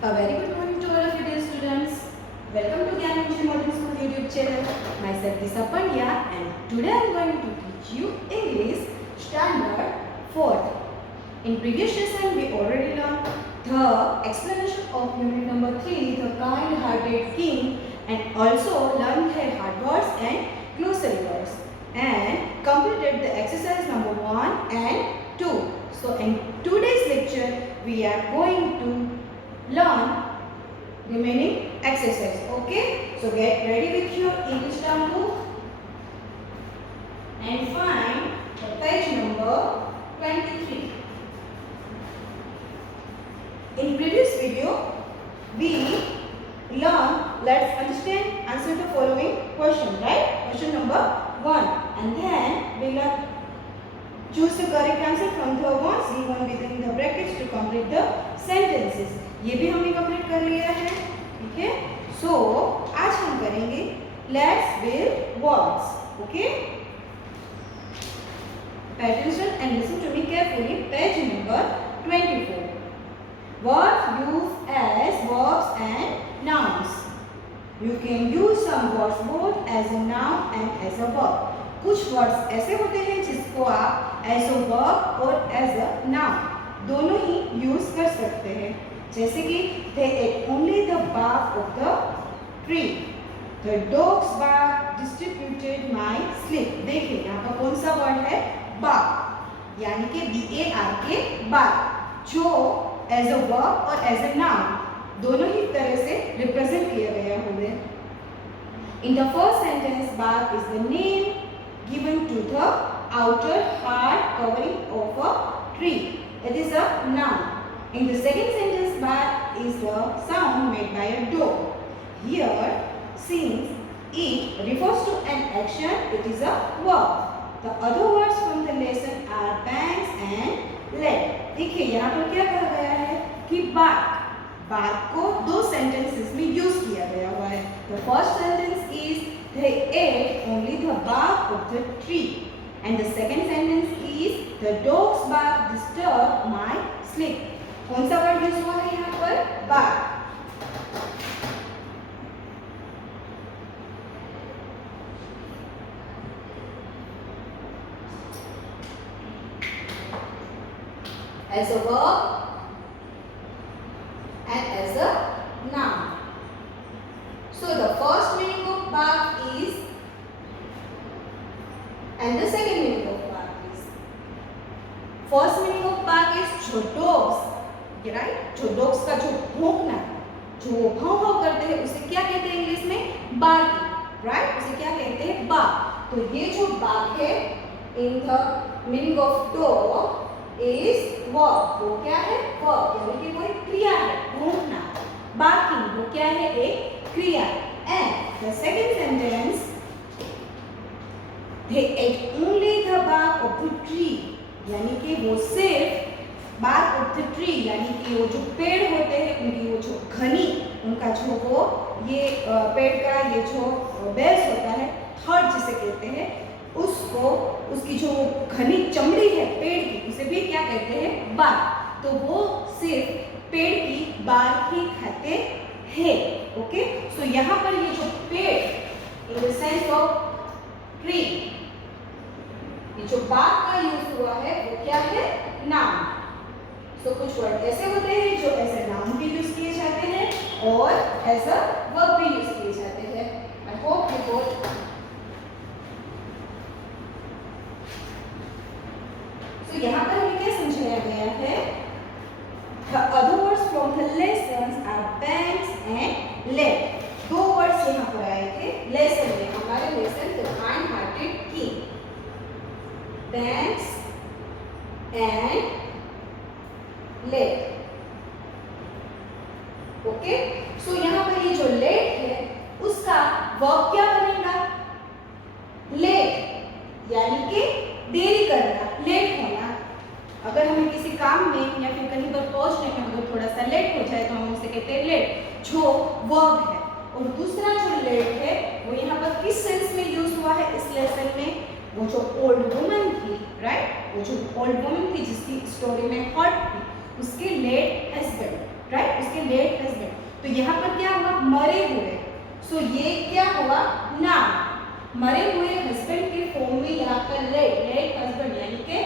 A very good morning to all of you dear students. Welcome to Gyan Mission Modern School YouTube channel. Myself Disa Pandya and today I am going to teach you English Standard 4th. In previous lesson we already learned the explanation of unit number 3, the kind-hearted king, and also learned the hard words and glossary words and completed the exercise number 1 and 2. So in today's lecture we are going to learn remaining exercise. Okay, so get ready with your English term book and find the page number 23. In previous video we learned, let's understand, answer the following question, right? Question number 1, and then we learn choose the correct answer from the ones given within the brackets to complete the sentences. ये भी हमने complete कर लिया है, ठीक है? सो आज हम करेंगे let's build words. Okay, pay attention and listen to me carefully. Page number 24. Words used as verbs and nouns. You can use some words both as a noun and as a verb. कुछ words ऐसे होते हैं जिसको आप as a verb और as a noun दोनों ही use कर सकते हैं. जैसे कि they ate only the bark of the tree. The dogs bark distributed my sleep. देखिए यहाँ पर कौन सा वर्ड है? bark, यानी कि BARK bark, जो एज अ वर्ब और एज अ नाउन दोनों ही तरह से रिप्रेजेंट किया गया हुए. In the first sentence, bark is the name given to the outer hard covering of a tree. It is a noun. In the second sentence, bark is the sound made by a dog. Here, since it refers to an action, it is a verb. The other words from the lesson are banks and let. देखिए यहाँ पर क्या कहा गया है कि bark को दो sentences में यूज किया गया हुआ है. The first sentence is they ate only the bark of the tree, and the second sentence is the dog's bark disturbed my sleep. कौन सा वर्ड यूज हुआ है यहाँ पर? bark. As a verb and as a noun. So the first meaning of bark is, and the second meaning of bark is. First meaning of bark is जो dogs, right? जो dogs का जो भौंकना, जो वो भाव करते हैं उसे क्या कहते हैं इंग्लिश में? barking, right? उसे क्या कहते हैं? bark. तो ये जो bark है in the meaning of dog is verb. वो क्या है? verb, यानी कि कोई क्रिया है, भौंकना. barking वो क्या है? एक क्रिया. And the second sentence, they ate only the bark of the tree, यानी कि वो सिर्फ bark of the tree, यानी कि वो जो पेड़ होते हैं उनकी वो जो घनी, उनका जो वो ये पेड़ का ये जो बेस होता है, थर्ड जिसे कहते हैं, उसको उसकी जो घनी चमड़ी है पेड़ की, उसे भी क्या कहते हैं? bark. तो वो सिर्फ पेड़ की bark ही खाते हैं. ओके, सो यहाँ पर ये जो पेड़ in the sense of tree, ये जो bark का यूज हुआ है वो क्या है? नाउन. सो कुछ वर्ड ऐसे होते हैं जो एज अ नाउन भी यूज किए जाते हैं और एज अ वर्ब भी यूज किए जाते हैं. आई होप यू बोथ. तो यहाँ पर हमें क्या समझाया गया है? The other words from the lessons are banks and let. दो वर्ड्स यहाँ पर आए थे लेसन में, हमारे lesson the kind-hearted king. Banks and let. Okay, so यहाँ पर ये जो let है उसका वर्ब क्या बनेगा? लेट, यानी कि देरी करना, लेट होना. अगर हमें किसी काम में या फिर कहीं पर पहुंचने में अगर थोड़ा सा लेट हो जाए तो हम उसे कहते हैं लेट, जो वर्ब है. और दूसरा जो लेट है वो यहाँ पर किस सेंस में यूज हुआ है इस लेसन में? वो जो ओल्ड वुमन थी, राइट, वो जो ओल्ड वुमन थी जिसकी स्टोरी में हर्ट थी, उसके लेट हस्बैंड, राइट, उसके लेट हस्बैंड। तो यहाँ पर क्या हुआ, मरे हुए। सो ये क्या हुआ, नाउन। मरे हुए हस्बैंड के फॉर्म में यहाँ पर लेट हस्बैंड यानी कि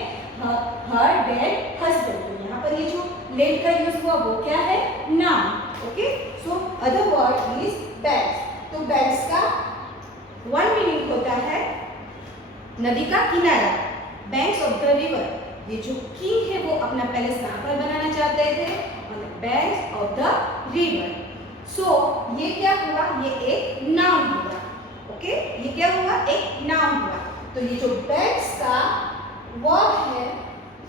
हर डेड हस्बैंड। तो यहाँ पर ये जो लेट का यूज हुआ वो क्या है, noun. Okay, so other word is banks. तो बैंक्स का वन मीनिंग होता है नदी का किनारा, बैंक्स ऑफ द रिवर। ये जो किंग है वो अपना पैलेस कहाँ पर बनाना चाहते थे, on the banks of the river. So ये क्या हुआ, ये एक नाउन हुआ। ओके, ये क्या हुआ, एक नाउन हुआ। तो ये जो बैंक्स का वर्ब है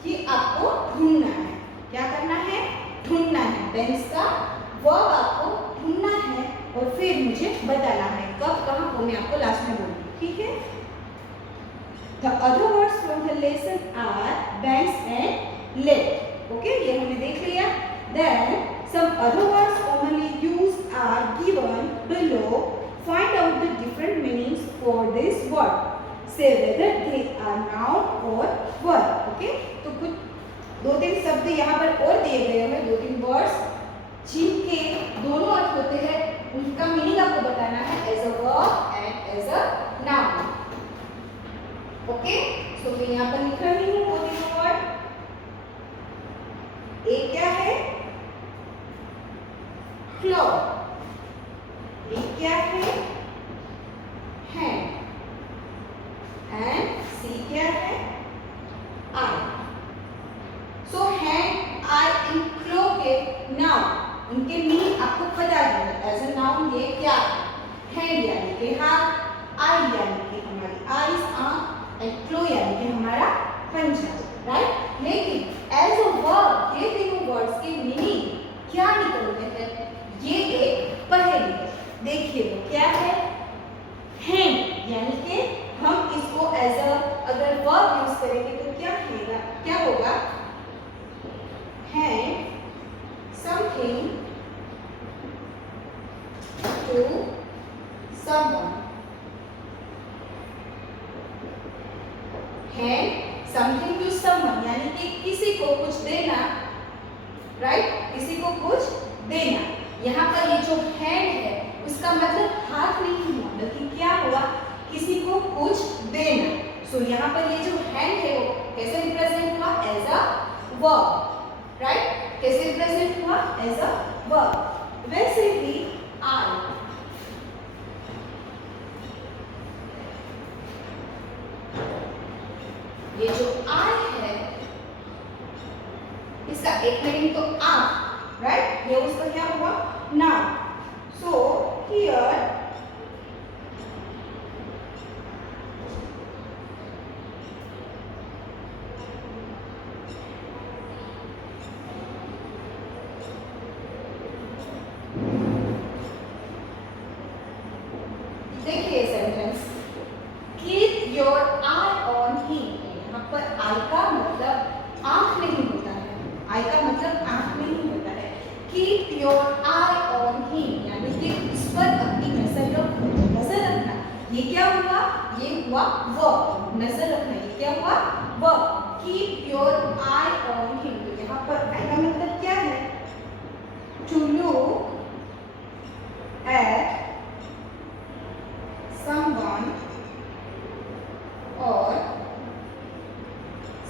ये आपको ढूंढना है। क्या करना है, ढूंढना है। बैंक्स का वर्ब आपको ढूंढना है और फिर मुझे बताना है कब कहाँ, वो मैं आपको लास्ट में बोलूंगी, ठीक है। The other words from the lesson are banks and lake. Okay, ये हमने देख लिया। Then some other words commonly used are given below. Find out the different meanings for this word. Say whether they are noun or verb. Okay, तो कुछ दो तीन शब्द यहाँ पर और दिए गए हैं, दो तीन वर्ड्स जिनके दोनों अर्थ होते हैं, उनका मीनिंग आपको बताना है as a verb and as a noun. Okay, so मैं यहाँ पर लिख रही हूँ दो तीन वर्ड। ए क्या है, क्लॉ। बी क्या है, हैंड। एंड सी क्या है, आई। सो हैंड, आई, इन क्लॉ के नाउन, उनके मीनिंग आपको पता है। एज अ नाउन ये क्या है, हैंड यानी कि हाथ, आई यानी कि हमारी आईज, आंख, एंड क्लो यानी कि हमारा पंजा, राइट। लेकिन एज अ वर्ब ये तीनों वर्ड्स के मीनिंग क्या निकलते हैं, ये एक पहेली है। देखिए वो क्या है, हैंड यानी कि हम इसको एज अ अगर वर्ब यूज करेंगे तो क्या होगा, क्या होगा, hand something to someone. Hand something to someone यानी कि किसी को कुछ देना, राइट, किसी को कुछ देना। यहाँ पर ये जो हैंड है उसका मतलब हाथ नहीं हुआ, बल्कि क्या हुआ, किसी को कुछ देना। सो यहाँ पर ये जो हैंड है वो कैसे रिप्रेजेंट हुआ, एज अ वर्ब, राइट। कैसे रिप्रेजेंट हुआ, एज अ वर्ब। वैसे ही आई, ये जो आई है इसका एक मीनिंग तो आंख, राइट, ये उसका क्या हुआ, नाउन। सो हियर देखिए sentence, keep your eye on him. यहाँ पर आई का मतलब आंख नहीं होता है, आई का मतलब आंख नहीं होता है। Keep your eye on him यानी कि उस पर अपनी नजर रखो। नजर रखना ये क्या हुआ, ये हुआ वर्ब। नजर रखना ये क्या हुआ, verb. Keep your eye on him, तो यहाँ पर आई का मतलब क्या है, to look at someone or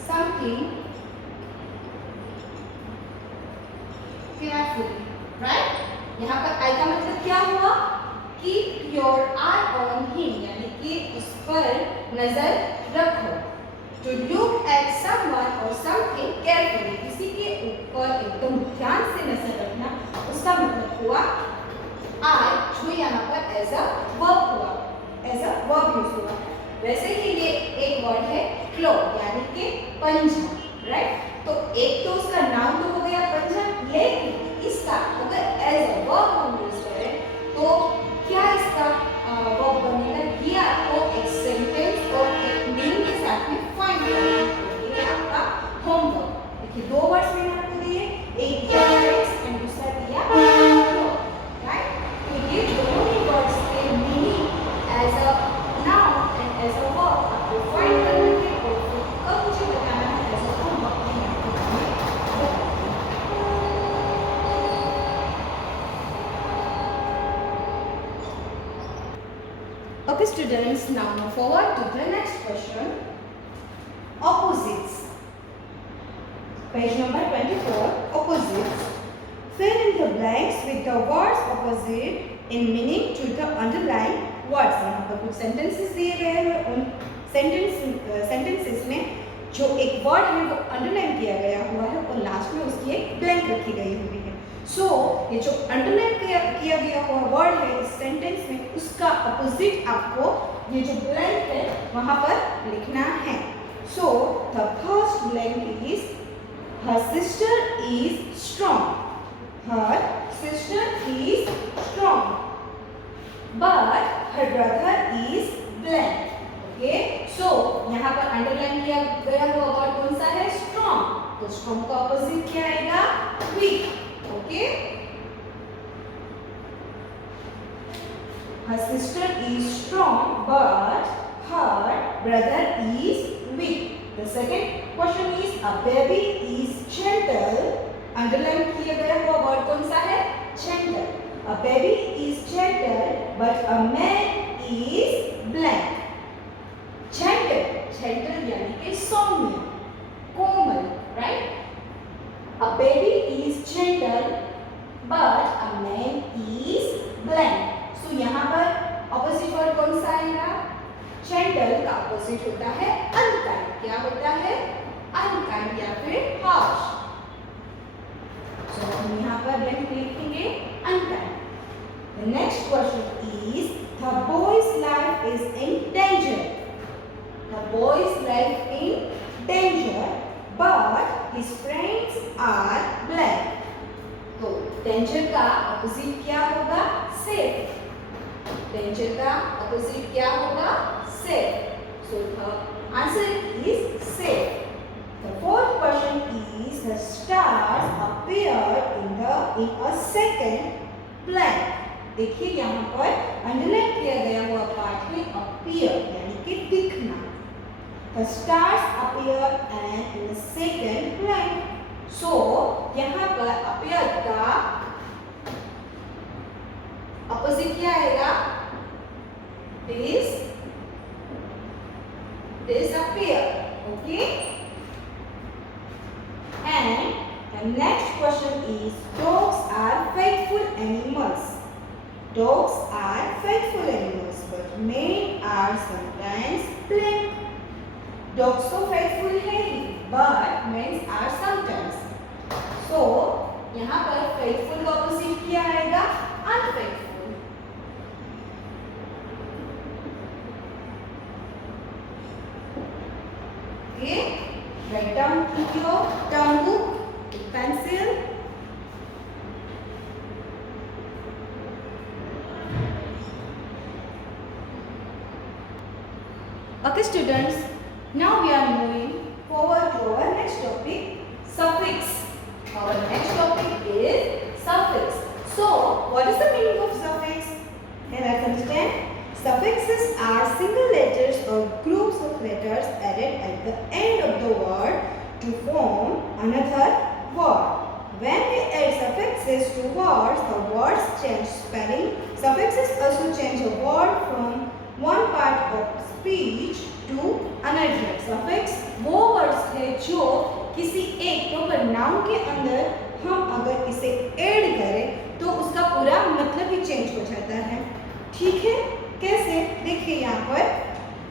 something carefully, right? यहाँ पर आई का मतलब क्या हुआ, keep your eye on him यानी कि उस पर नजर रखो। To look at someone or something carefully, किसी के ऊपर एकदम ध्यान से नजर रखना, उसका मतलब हुआ आई, जो यहाँ पर एज अ वर्ब हुआ, एज अ वर्ब यूज हुआ। वैसे ही ये एक वर्ड है क्लो यानी कि पंजा, राइट। तो एक तो उसका नाउन तो हो गया पंजा, लेकिन इसका अगर एज अ वर्ब हम यूज करें तो क्या इसका वर्ब बनेगा, ये आपको एक सेंटेंस और एक मीनिंग के साथ में फाइंड करना है। ये आपका होमवर्क। देखिए दो वर्ड्स मैंने आपको दिए, एक दिया फ्रेंड्स एंड दूसरा दिया क्लो, राइट। तो ये दोनों ही वर्ड्स के meaning as a noun and as a verb आपको फाइंड करना है और फिर कब मुझे बताना है as a homework. students, now move forward to the next question. Opposites. Page number 24. Opposites. Fill in the blanks with the words opposite in meaning to the underlined words. यहाँ पर कुछ sentences दिए गए हैं. उन sentences में जो एक word है वो underline किया गया हुआ है और लास्ट में उसकी एक blank रखी गई हुई है. So ये जो underline किया गया हुआ word है इस sentence में, उसका opposite आपको ये जो blank है वहाँ पर लिखना है. So the first blank is her sister is strong. Her sister is strong, but her brother is blank. Okay, so यहाँ पर underline किया गया हुआ word कौन सा है? Strong. तो strong का opposite क्या आएगा? Weak. Okay. Her sister is strong, but her brother is weak. The second question is a baby is gentle. Underline किया गया हुआ word कौन सा है? Gentle. A baby is gentle, but a man is blank. Gentle, gentle यानी कि सौम्य, कोमल, right? A baby is gentle, but a man is blank. So यहाँ पर opposite word कौन सा आएगा? Gentle का opposite होता है unkind. क्या होता है? Unkind या फिर harsh. So हम यहाँ पर blank लिखेंगे unkind. The next question is the boy's life is in danger. The boy's life in danger, but his friends are blank. तो danger का opposite क्या होगा? Safe. Danger का opposite क्या होगा? Safe. So the answer is safe. The fourth question is the stars appeared in a second blank. देखिए यहाँ पर अंडरलाइन किया गया हुआ पार्ट है appear यानी कि दिखना. The stars appeared and in a second blank. So यहाँ पर appear का opposite क्या आएगा? Disappear. Okay. And the next question is dogs are faithful animals. Dogs are faithful animals, but men are sometimes blank. Dogs तो faithful है ही, but men are sometimes. So यहाँ पर faithful का opposite क्या आएगा? Unfaithful. Okay, write down with your term book, with pencil. Okay students, now we are moving forward to our next topic, suffix. Our next topic is suffix. So, what is the meaning of suffix? Can I understand? Suffixes are single letters or groups of letters added at the end of the word to form another word. When we add suffixes to words, the words change spelling. Suffixes also change a word from one part of speech to another. Suffix वो words है जो किसी एक proper noun के अंदर हम अगर इसे ऐड करें तो उसका पूरा मतलब ही चेंज हो जाता है. ठीक है? कैसे? देखिए यहाँ पर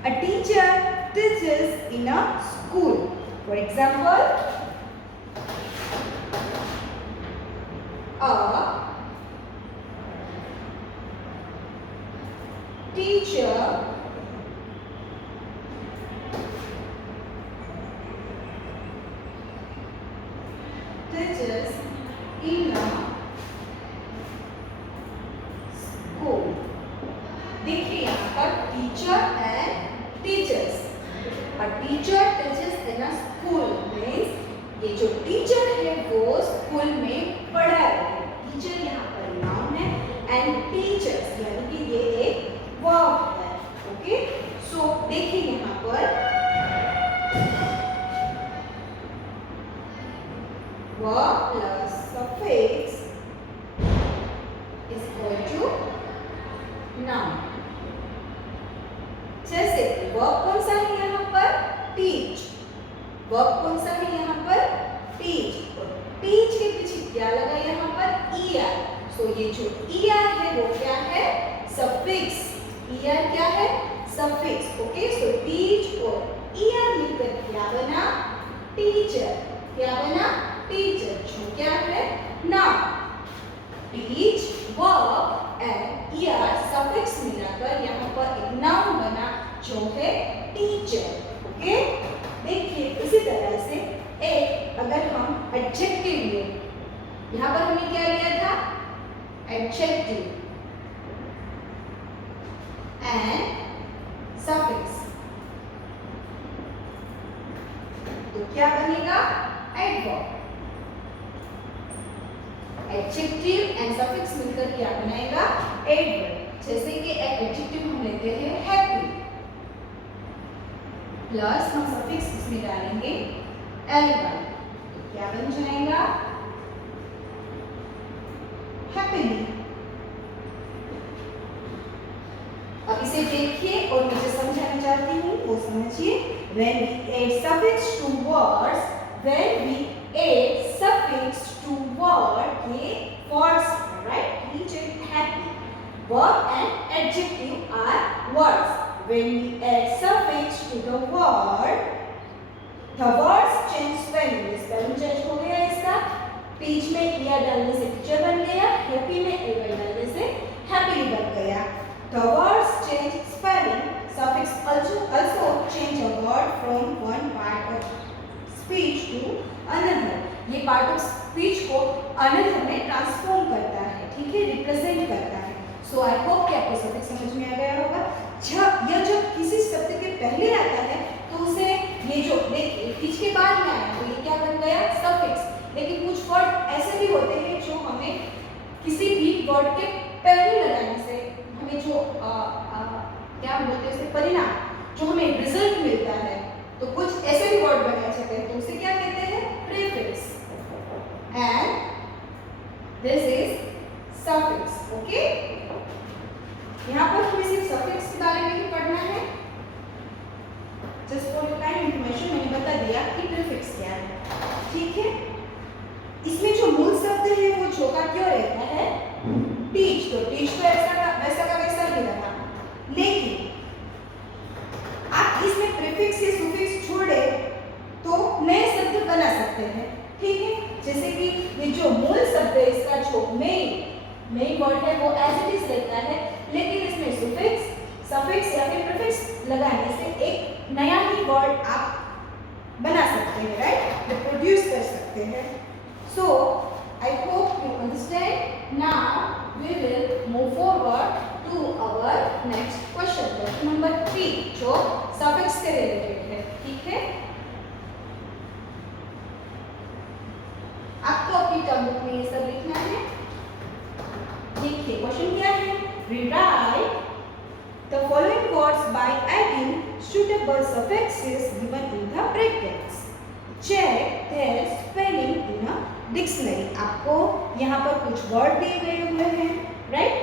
a teacher teaches in a school. For example, a teacher teaches in a school. देखिए यहाँ पर teacher and teachers. A teacher teaches in a school means ये जो teacher है वो स्कूल में पढ़ाए. Teacher यहाँ पर noun है and teachers यानी कि ये एक verb है. Okay? So देखिए यहाँ पर verb plus suffix is equal to noun. जैसे वर्ब कौन सा है यहाँ पर? टीच। वर्ब कौन सा है यहाँ पर? टीच। टीच के पीछे क्या लगा यहाँ पर? ईआर। सो ये जो ईआर है वो क्या है? सफिक्स। ईआर क्या है? सफिक्स। ओके, सो टीच और ईआर मिलकर क्या बना? टीचर। क्या बना? टीचर, जो क्या है? Noun. Teach, verb and ER suffix मिलाकर यहाँ पर एक नाउन बना जो है टीचर। ओके, देखिए इसी तरह से एक अगर हम एडजेक्टिव लें, यहाँ पर हमने क्या लिया था? एडजेक्टिव एंड सफिक्स, तो क्या बनेगा? एडवर्ब। एडजेक्टिव एंड सफिक्स मिलकर क्या बनाएगा? एडवर्ब। जैसे कि एक एडजेक्टिव हम लेते हैं हैप्पी, प्लस हम सफिक्स इसमें डालेंगे एल1, तो क्या बन जाएगा? हैप्पीली। अब इसे देखिए और मुझे समझाना चाहती हूँ, वो समझिए। When we add suffix to words, when we add suffix to word, ये words है, right? Teach and happy. Verb and adjective are words. When we add suffix to the word words change spelling. Spelling change हो गया इसका। Teach में ER डालने से teacher बन गया, हैप्पी में एल डालने से हैप्पीली बन गया। The words change spelling. Suffix also change a word from one part of speech to another. ये part of speech को another में ट्रांसफॉर्म करता है, ठीक है, रिप्रेजेंट करता है। So I hope कि आपको सफिक्स समझ में आ गया होगा। जब किसी शब्द के पहले आता है तो उसे ये जो देखिए टीच के बाद में आया तो ये क्या बन गया? सफिक्स। लेकिन कुछ वर्ड ऐसे भी होते हैं जो हमें किसी भी वर्ड के पहले लगाने से हमें जो क्या बोलते हैं उसे? परिणाम, जो हमें रिजल्ट मिलता है, तो कुछ ऐसे भी वर्ड बनाए जाते हैं तो उसे क्या कहते हैं? Prefix. And this is suffix. Okay, यहाँ पर हमें सिर्फ सफिक्स के बारे में ही पढ़ना है। Just for your kind information मैंने बता दिया कि प्रीफिक्स क्या है, ठीक है। इसमें जो मूल शब्द है वो जो का क्यों रहता है? टीच। तो टीच तो ऐसा का वैसा ही रहा, लेकिन आप इसमें प्रीफिक्स या सुफिक्स छोड़े तो नए शब्द बना सकते हैं, ठीक है। जैसे कि ये जो मूल शब्द है इसका जो मेन वर्ड है वो एज इट इज रहता है, लेकिन इसमें सुफिक्स, सफिक्स या फिर प्रीफिक्स लगाने से एक नया ही वर्ड आप बना सकते हैं, राइट? प्रोड्यूस कर सकते हैं। So I hope you understand. Now we will move forward to our next question, question number 3, जो suffix से related है, ठीक है। आपको अपनी टर्म बुक में ये सब लिखना है। देखिए क्वेश्चन क्या है? Rewrite the following words by adding suitable suffixes given in the brackets. Check their spelling in a dictionary. आपको यहाँ पर कुछ वर्ड दिए गए हुए हैं, right?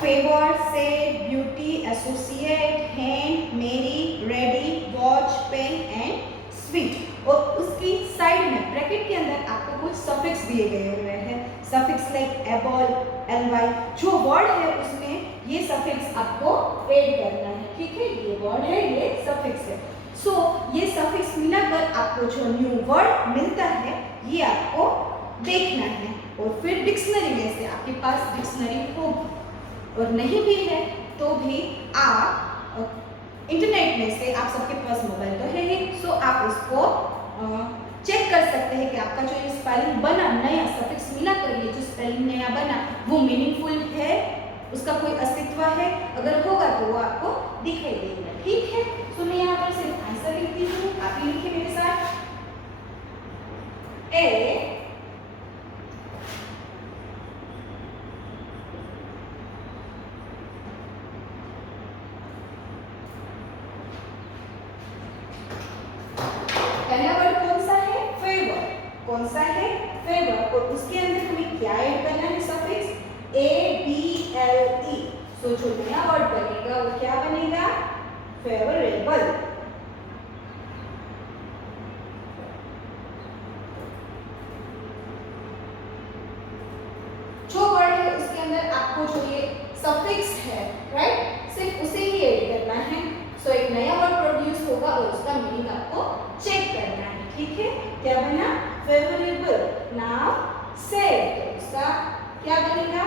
Favour, said, beauty, associate, hand, merry, ready, watch, pen and sweet. और उसकी साइड में ब्रैकेट के अंदर आपको कुछ सफिक्स दिए गए हुए हैं। सफिक्स लाइक एबॉल, एलवाई, जो वर्ड है उसमें ये सफिक्स आपको ऐड करना है, ठीक है। ये वर्ड है, ये सफिक्स है। सो ये सफिक्स मिलाकर आपको जो न्यू वर्ड मिलता है ये आपको देखना है, और फिर डिक्शनरी में से आपके पास डिक्शनरी होगी, और नहीं भी है तो भी आप इंटरनेट में से, आप सबके पास मोबाइल तो है ही, सो आप उसको चेक कर सकते हैं कि आपका जो ये स्पेलिंग बना, नया सफिक्स मिलाकर ये जो स्पेलिंग नया बना वो मीनिंगफुल है, उसका कोई अस्तित्व है। अगर होगा तो वो आपको दिखाई देगा, ठीक है। तो मैं यहाँ पर सिर्फ आंसर लिखती हूँ, आप ही लिखिए मेरे साथ। ए पहला वर्ड कौन सा है? फेवर। कौन सा है? फेवर। और उसके अंदर हमें क्या ऐड करना है? Suffix A B L E. So जो नया वर्ड बनेगा वो क्या बनेगा? फेवरेबल। जो वर्ड है उसके अंदर आपको जो ये सफिक्स है, राइट, सिर्फ उसे ही ऐड करना है। सो एक नया वर्ड प्रोड्यूस होगा और उसका मीनिंग आपको चेक करना है, ठीक है? क्या बना? फेवरेबल। नाउ सैड, तो उसका क्या बनेगा?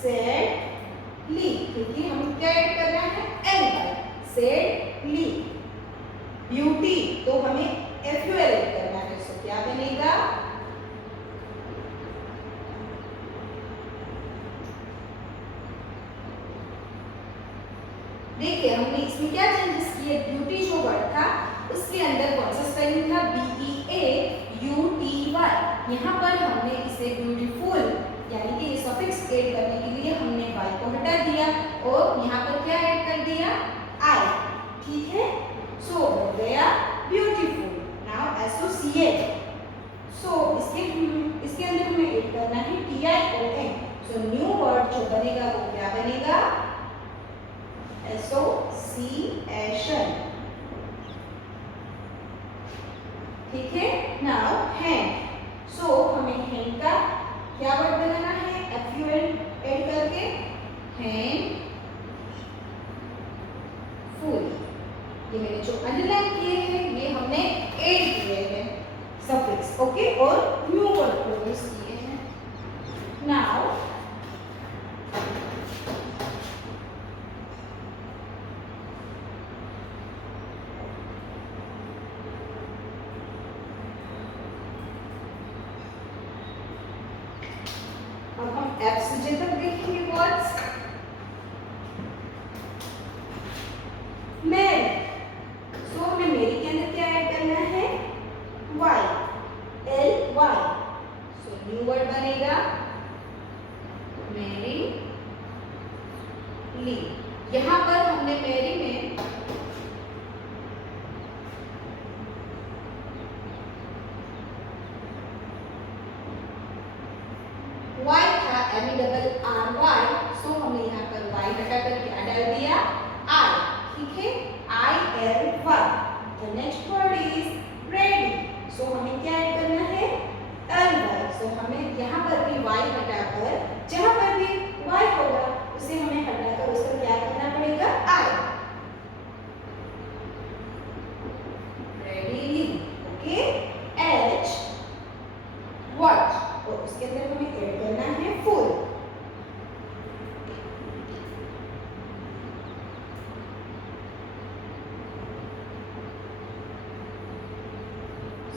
सैडली, क्योंकि हम क्या ऐड कर रहे हैं? L Y, sadly. ब्यूटी, तो हमें एफ यू एल ऐड करना है, सो क्या बनेगा? देखिए हमने इसमें क्या चेंजेस किए? ब्यूटी जो वर्ड था उसके अंदर कौन सा स्पेलिंग था? BEAUTY। यहाँ पर हमने इसे ब्यूटीफुल यानी कि ये सफिक्स ऐड करने के लिए हमने y को हटा दिया और यहाँ पर क्या ऐड कर दिया? I, ठीक है? सो बन गया ब्यूटीफुल। नाउ एसोसिएट, सो इसके अंदर हमें ऐड करना है TION। सो न्यू वर्ड जो बनेगा वो क्या बनेगा? एसोसिएशन, ठीक है? नाउ हैंड, सो हमें हैंड का क्या वर्ड बनाना है? FUL ऐड करके हैंड फुल। ये मैंने जो अंडरलाइन किए हैं ये हमने ऐड किए हैं सफिक्स, ओके, और न्यू वर्ड प्रोड्यूस किए हैं। नाउ अब हम F से J तक देखेंगे वर्ड्स। मेरी, सो हमें मेरी के अंदर क्या ऐड करना है? Y, LY। So new word बनेगा मेरी ली। यहाँ पर हमने मेरी में Y था, MERRY, सो हमने यहाँ पर Y हटा करके क्या डाल दिया? I, ठीक है? ILY। The next word is ready, so हमें क्या ऐड करना है? LY। सो हमें यहाँ पर भी Y हटाकर जहाँ पर भी Y होगा उसे हमें हटाकर उसका क्या करना पड़ेगा? I, readily, okay? H, what, और उसके अंदर हमें ऐड करना है ful.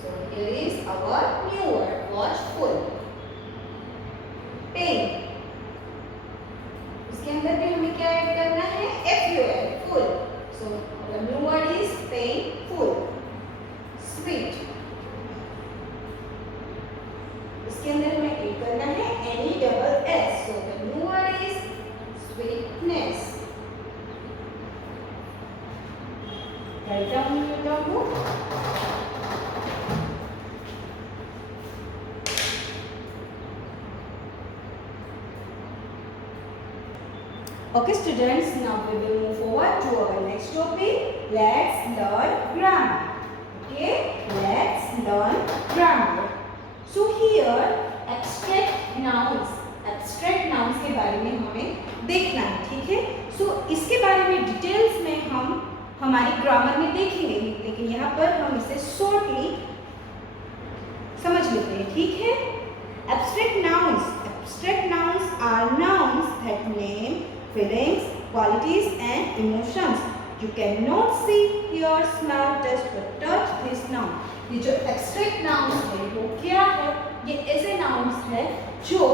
So here is our new word, watchful। Pen, उसके अंदर भी हमें क्या ऐड करना है? FUL, ful. So our new word is painful। Sweet, इसके अंदर हमें ऐड करना है NESS, so the new word is sweetness। Write down in your notebook। Okay students, now we will move forward to our next topic. Let's learn grammar. Okay, let's learn grammar। So here abstract nouns के बारे में हमें देखना है, ठीक है? सो इसके बारे में डिटेल्स में हम हमारी ग्रामर में देखेंगे, लेकिन यहाँ पर हम इसे शॉर्टली समझ लेते हैं, ठीक है? Abstract nouns are nouns that name feelings, qualities and emotions you cannot see, hear, smell, taste but touch this noun। ये जो एब्स्ट्रैक्ट नाउन्स है वो क्या है? ये ऐसे नाउन्स है जो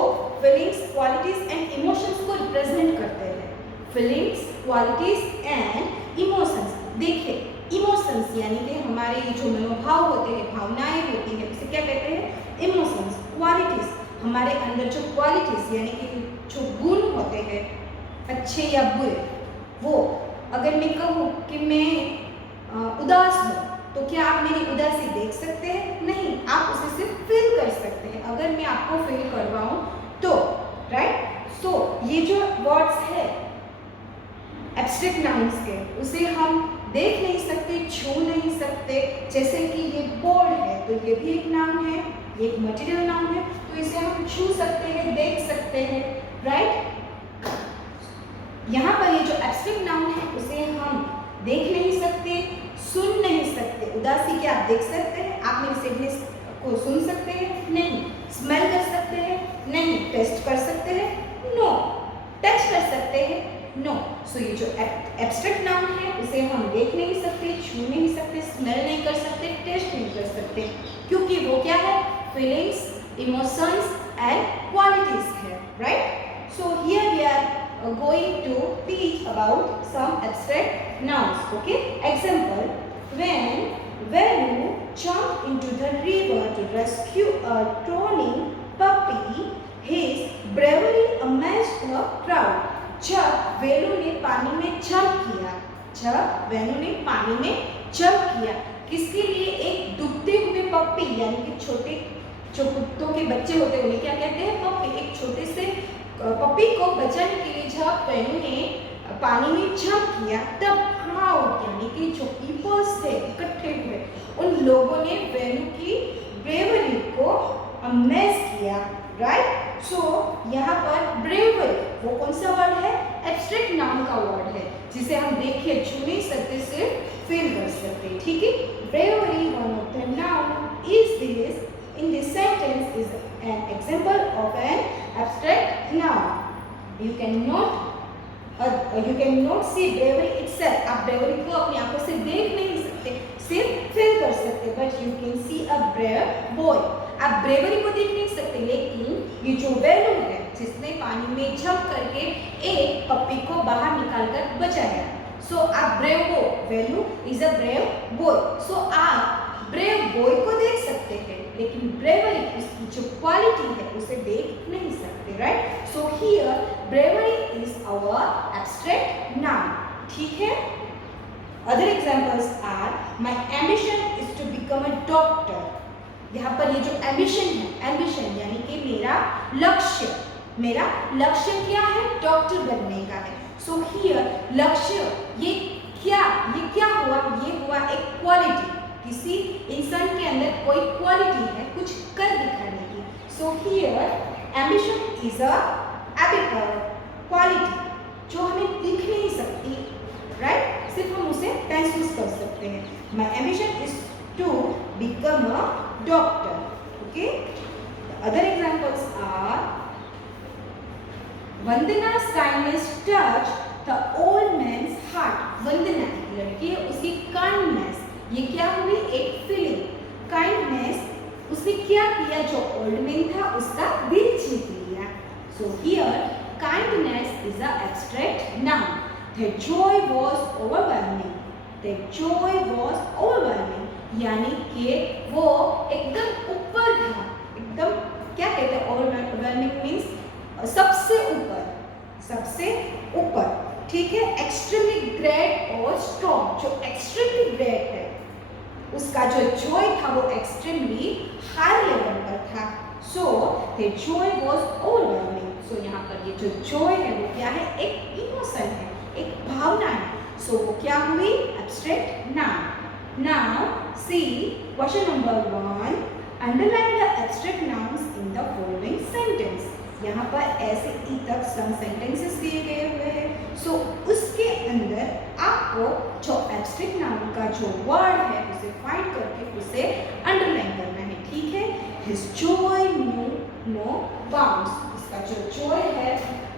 फीलिंग्स, क्वालिटीज एंड इमोशंस को रिप्रेजेंट करते हैं। Feelings, qualities and emotions. देखिए इमोशंस यानी कि हमारे जो मनोभाव होते हैं, भावनाएं होती हैं, उसे क्या कहते हैं? इमोशंस। क्वालिटीज, हमारे अंदर जो क्वालिटीज यानी कि जो गुण होते हैं अच्छे या बुरे, वो अगर मैं कहूँ कि मैं उदास हूँ तो क्या आप मेरी उदासी देख सकते हैं? नहीं, आप उसे सिर्फ फील कर सकते हैं। अगर मैं आपको फील करवाऊँ तो, राइट? सो ये जो वर्ड्स है एब्स्ट्रैक्ट नाउन्स के, उसे हम देख नहीं सकते, छू नहीं सकते। जैसे कि ये बोर्ड है तो ये भी एक नाउन है, ये एक मटेरियल नाउन है, तो इसे हम छू सकते हैं, देख सकते हैं, राइट। यहाँ पर ये जो एब्स्ट्रैक्ट नाउन है उसे हम देख नहीं सकते, सुन नहीं सकते। उदासी क्या आप देख सकते हैं? आप मेरी सिडनेस को सुन सकते हैं? नहीं। स्मेल कर सकते हैं? नहीं। टेस्ट कर सकते हैं? नो। टच कर सकते हैं? नो। सो ये जो एब्स्ट्रैक्ट नाउन है उसे हम देख नहीं सकते, छू नहीं सकते, स्मेल नहीं कर सकते, टेस्ट नहीं कर सकते, क्योंकि वो क्या है? फीलिंग्स, इमोशंस एंड क्वालिटीज है, right. So here we are going to teach about some abstract nouns. Okay, example: when Venu jumped into the river to rescue a drowning puppy, his bravery amazed the crowd. जब वेनु ने पानी में jump किया, जब वेनु ने पानी में jump किया, किसके लिए? एक डूबते हुए पप्पी, यानी कि छोटे जो कुत्तों के बच्चे होते हैं उन्हें क्या कहते हैं? पप्पी। एक छोटे से पप्पी को बचाने के लिए जब वेनु ने पानी में जंप किया, तब क्राउड यानी कि जो पीपल्स थे इकट्ठे हुए, उन लोगों ने वेनु की ब्रेवरी को अमेज किया, राइट। सो यहाँ पर ब्रेवरी वो कौन सा वर्ड है? एब्स्ट्रैक्ट नाउन का वर्ड है, जिसे हम देख के छू नहीं सकते, सिर्फ फील कर सकते हैं, ठीक है। Bravery one of the noun is this in this sentence is an example of an abstract noun. You cannot see bravery itself. आप bravery को अपनी आंखों से देख नहीं सकते, सिर्फ फील कर सकते, but you can see a brave boy. आप bravery को देख नहीं सकते, लेकिन ये जो वेनु है जिसने पानी में जंप करके एक पप्पी को बाहर निकालकर बचाया, so आप brave हो, Venu is a brave boy. So आप ब्रेव बॉय को देख सकते हैं, लेकिन ब्रेवरी उसकी जो क्वालिटी है उसे देख नहीं सकते, right. So here bravery is our abstract noun, ठीक है। Other examples are my ambition is to become a doctor. यहाँ पर ये जो एम्बिशन है, एम्बिशन यानी कि मेरा लक्ष्य क्या है? डॉक्टर बनने का है। सो हियर लक्ष्य ये क्या हुआ? ये हुआ एक क्वालिटी, किसी इंसान के अंदर कोई क्वालिटी है कुछ कर दिखाने की। So here ambition is a quality जो हमें दिख नहीं सकती, राइट, सिर्फ हम उसे महसूस कर सकते हैं। My ambition is to become a doctor. Okay, other examples are Vandana's kindness touched the old man's heart. Vandana लड़की है, उसकी काइंडनेस, ये क्या हुई? एक फीलिंग, काइंडनेस। उसने क्या किया? जो ओल्ड मैन था उसका दिल जीत लिया। So here kindness is a abstract noun. The joy was overwhelming, the joy was overwhelming, यानी कि वो एकदम ऊपर था, एकदम क्या कहते हैं? ओवरवेलमिंग मीन्स सबसे ऊपर, ठीक है। एक्सट्रीमली ग्रेट और स्ट्रॉन्ग, जो एक्सट्रीमली ग्रेट है उसका जो जॉय था वो एक्सट्रीमली हाई लेवल पर था। So the joy was overwhelming. So यहाँ पर ये जो जॉय है वो क्या है? एक इमोशन है, एक भावना है। सो वो क्या हुई? Abstract noun. Now see question number 1, underline the abstract nouns in the following sentence. यहाँ पर ऐसे ई तक सम सेंटेंसेस दिए गए हुए हैं। सो उसके अंदर आपको जो एब्स्ट्रैक्ट नाउन का जो वर्ड है उसे फाइंड करके उसे अंडरलाइन करना है, ठीक है। हिज जॉय नो बाउंड्स, इसका जो जॉय है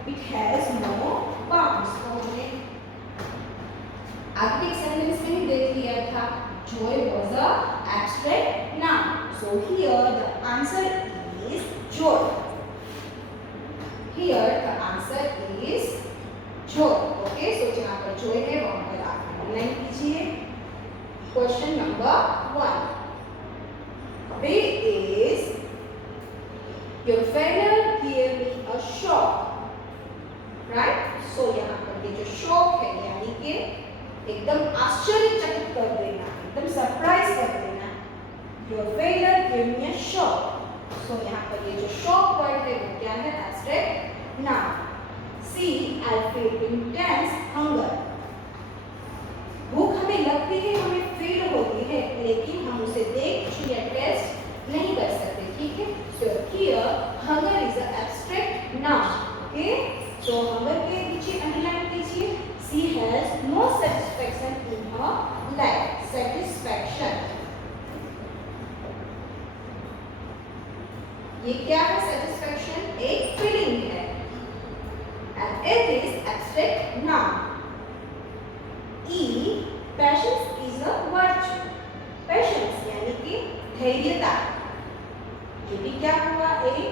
इट हैज नो बाउंड्स। तो हमने आगे के सेंटेंस में ही देख लिया था, Joy was a abstract noun. So here the answer is Joy. Here the answer is joy. Okay, so जहाँ पर joy है वहाँ पर आप अंडरलाइन कीजिए। Question number 1. Where is your failure gave me a shock, right? So यहाँ पर ये जो shock है यानी कि एकदम आश्चर्यचकित कर देना, एकदम सरप्राइज कर देना। Your failure gave me a shock. So यहाँ पर ये जो shock वर्ड है वो क्या है? Abstract noun. See, I feel intense hunger. लगती है, हमें फील होती है, लेकिन हम उसे देख या टेस्ट नहीं कर सकते, ठीक है। So here hunger is a abstract noun, okay. So hunger के नीचे अंडरलाइन कीजिए, she has no satisfaction in her life. Satisfaction, ये क्या है? सैटिस्फैक्शन एक फीलिंग है and it is abstract noun. E, patience is a virtue. Patience यानी कि धैर्यता, ये भी क्या हुआ? एक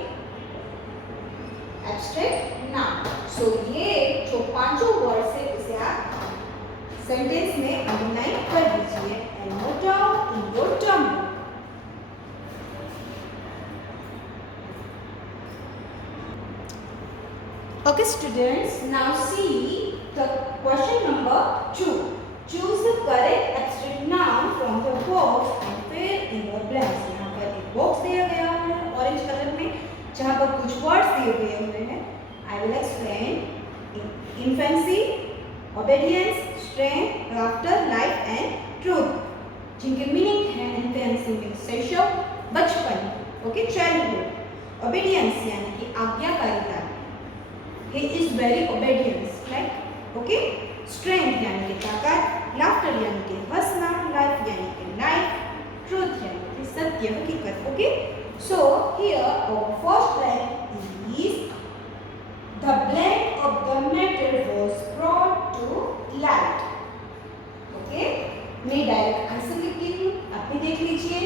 abstract noun. So ये जो पांचों वर्ड्स है उसे आप सेंटेंस में अंडरलाइन कर दीजिए and note down in your term. Okay students, now see the question number 2. Choose the correct abstract noun from the box and fill in the blanks. यहाँ पर एक बॉक्स दिया गया है ऑरेंज कलर में, जहाँ पर कुछ वर्ड्स दिए गए हुए हैं. I will explain. Infancy, obedience, strength, laughter, life and truth. जिनके मीनिंग है infancy में शैशव, बचपन, ओके, चाइल्डहुड. obedience यानी कि आज्ञाकारिता, he is very obedient, like, okay. strength यानी कि ताकत, laughter यानी कि हंसना, life यानी कि life, truth यानी कि सत्य, हकीकत, okay. So here our first line is the blank of the matter was brought to light, okay. मैं डायरेक्ट आंसर लिखती हूँ, आप भी देख लीजिए.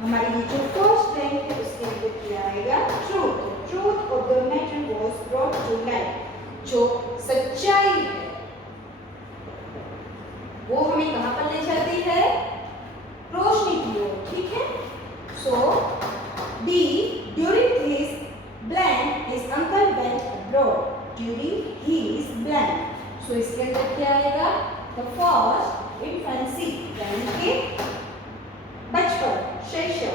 हमारी ये जो फर्स्ट लाइन है उसके अंदर क्या आएगा? Truth. Truth of the matter was brought to light. जो सच्चाई है वो हमें कहां पर ले जाती है? रोशनी की ओर, ठीक है. So D, during his blank his uncle went abroad. During his blank. So इसके अंदर क्या आएगा? द फर्स्ट इन्फेंसी यानी कि बचपन, शैशव.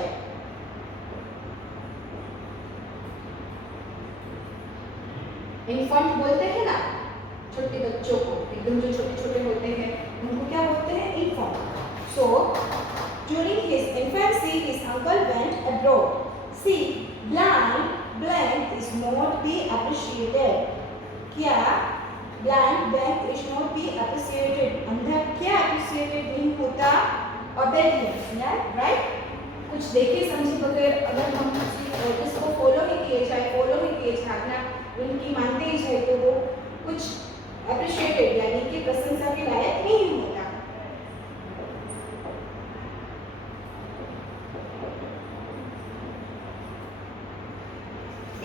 इन्फेंट बोलते हैं ना छोटे बच्चों को, एकदम जो छोटे छोटे होते हैं उनको क्या बोलते हैं? Infant. So during his infancy his uncle went abroad. See, blank is not be appreciated. क्या blank is not be appreciated. अंदर क्या appreciated नहीं होता? obedience, right. कुछ देखे समझे बगैर अगर हम किसी ऑर्डर्स को फॉलो ही किए जाए अपना उनकी मानते ही जाए तो वो कुछ अप्रिशिएटेड यानी कि प्रशंसा के लायक नहीं होता.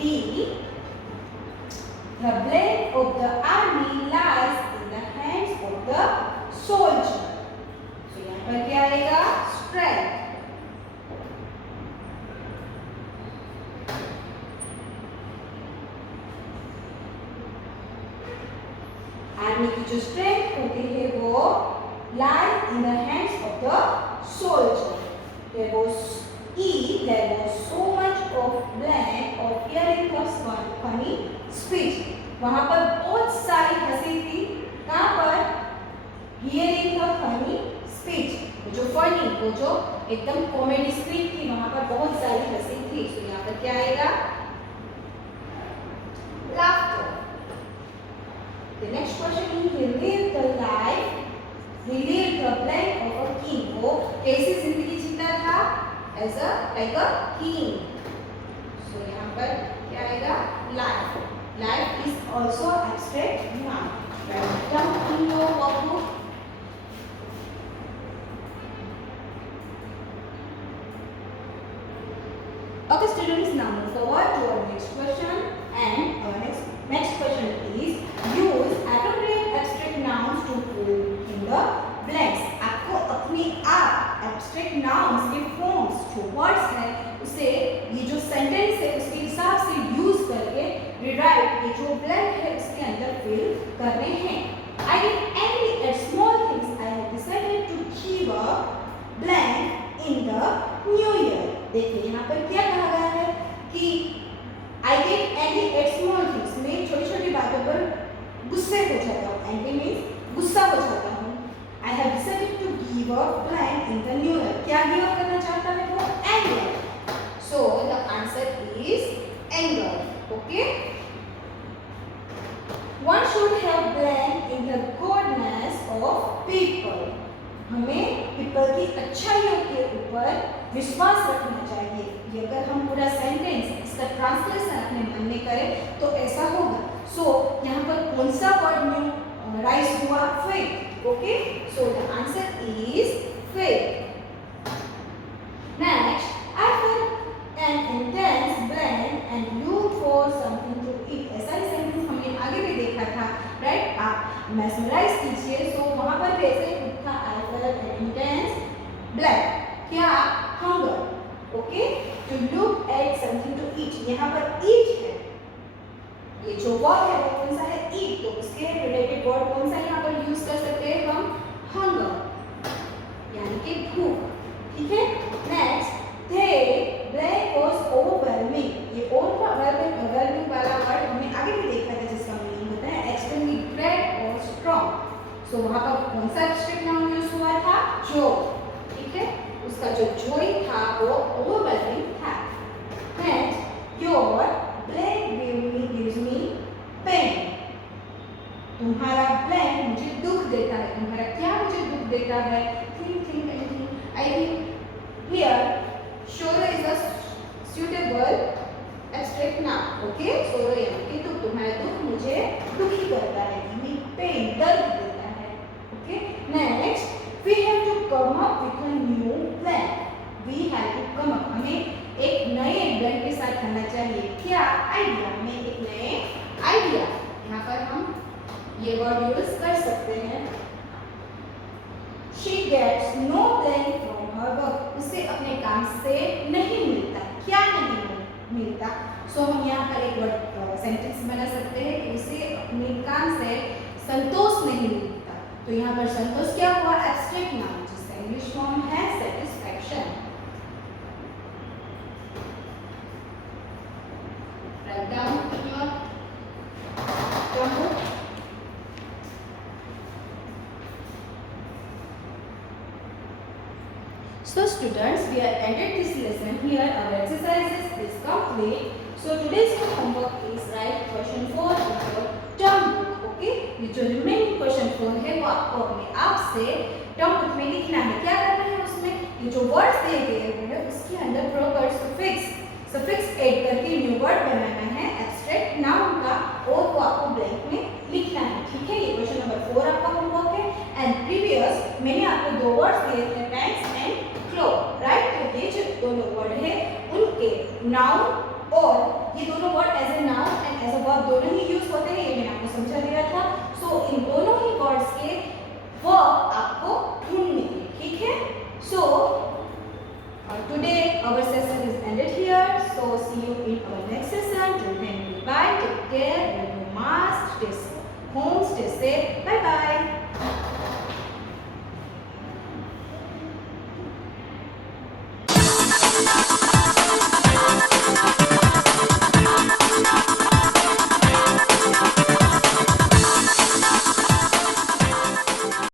D, the blame of the army lies in the hands of the soldier. So यहाँ पर क्या आएगा? Strength. आर्मी की जो स्ट्रेंथ होती है वो lies in the hands of the soldier. There was so much of blame of hearing the funny speech. वहाँ पर बहुत सारी हंसी थी. कहाँ पर? Hearing the funny speech. जो funny, वो जो एकदम कॉमेडी स्पीच थी, वहाँ पर बहुत सारी हंसी थी. तो यहाँ पर क्या आएगा? Laughter. The next question is relive the blank of a king. वो कैसी जिंदगी जीता था? As a like a king. So यहाँ पर क्या आएगा? Life. Life is also abstract noun. Write it down in your workbook. Okay, students, now move forward to our next question. And our next question is use appropriate abstract nouns to fill in the blanks. आपको अपने आप abstract nouns के forms जो words हैं उसे ये जो sentence है उसके हिसाब से use करके rewrite ये जो blank है उसके अंदर fill करने हैं. I did angry at small things. I have decided to keep a blank in the new year. देखिए यहाँ पर क्या कहा गया है कि I get angry at small things. मैं छोटी छोटी बातों पर गुस्से हो जाता हूँ. Angry means गुस्सा हो जाता हूँ. I have decided to give up blank in the new year. क्या give up करना चाहता है वो? Anger. So the answer is anger. Okay. One should have blank in the goodness of people. हमें people की अच्छाइयों के ऊपर विश्वास रखना चाहिए. ये अगर हम पूरा सेंटेंस इसका ट्रांसलेशन अपने मन में करें तो ऐसा होगा. सो यहाँ पर कौन सा वर्ड में राइज हुआ? Faith. Okay, so the answer is faith. Next, I felt an intense blank and looked for something to eat. ऐसा ही सेंटेंस हमने आगे भी देखा था, राइट? आप मैस्मराइज कीजिए. सो वहाँ पर भी ऐसे था, I felt an intense blank. क्या? Hunger. Okay, to look at something to eat. यहाँ पर eat है. ये जो वर्ड है वो कौन सा है? eat. तो उसके रिलेटेड वर्ड कौन सा यहाँ पर यूज कर सकते हैं हम? hunger, यानी कि भूख. ठीक है. Next, they blank was overwhelming. ये overwhelming वाला वर्ड हमने आगे भी देखा था, जिसका मीनिंग होता है extremely great or strong. सो वहाँ पर कौन सा एब्स्ट्रैक्ट नाउन यूज हुआ था? joy. ठीक है, उसका जो joy था वो overwhelming था. Next, your blank gives me pain. तुम्हारा blank मुझे दुख देता है. तुम्हारा क्या मुझे दुख देता है? think anything. I think here sorrow is a suitable abstract noun. Okay, sorrow यानी कि दुख. तुम्हारा दुख मुझे दुखी करता है. me pain, दर्द देता है. Okay, next, we have to come up with a new plan. We have to come up. हमें एक नए प्लान के साथ आना चाहिए. क्या? आइडिया. में एक नए आइडिया. यहाँ पर हम ये वर्ड यूज कर सकते हैं. She gets no blame from her work. उसे अपने काम से नहीं मिलता. क्या नहीं मिलता? सो हम यहाँ पर एक वर्ड सेंटेंस बना सकते हैं कि उसे अपने काम से संतोष नहीं मिलता. तो यहाँ पर संतोष क्या हुआ? एब्स्ट्रैक्ट नाउन, जिसका इंग्लिश फॉर्म है satisfaction. Write down in your notebook. So students, we have ended this lesson here. Our exercises is complete. So today's homework is write question 4 in your term book. Okay? ये जो remaining question 4 है वो आपको अपने आप से term book में लिखना है. क्या करना है उसमें? ये जो words दिए गए हैं उसके अंदर proper suffix ऐड करके न्यू वर्ड बनाना है एब्स्ट्रैक्ट नाउन का, और वो आपको ब्लैंक में लिखना है. ठीक है, ये क्वेश्चन नंबर 4 आपका होमवर्क है. एंड प्रीवियस मैंने आपको दो वर्ड्स दिए थे, पैंट्स एंड क्लोथ, राइट? तो ये जो दोनों वर्ड है उनके नाउन, और ये दोनों word as a noun and as a verb दोनों ही यूज होते हैं. ये मैंने आपको समझा दिया था. सो इन दोनों ही वर्ड्स के वर्ब आपको ढूंढने हैं. ठीक है. सो today our session is ended here. So see you in our next session. Till then, bye. Take care. Wear your mask. Stay home. Stay safe. Bye bye.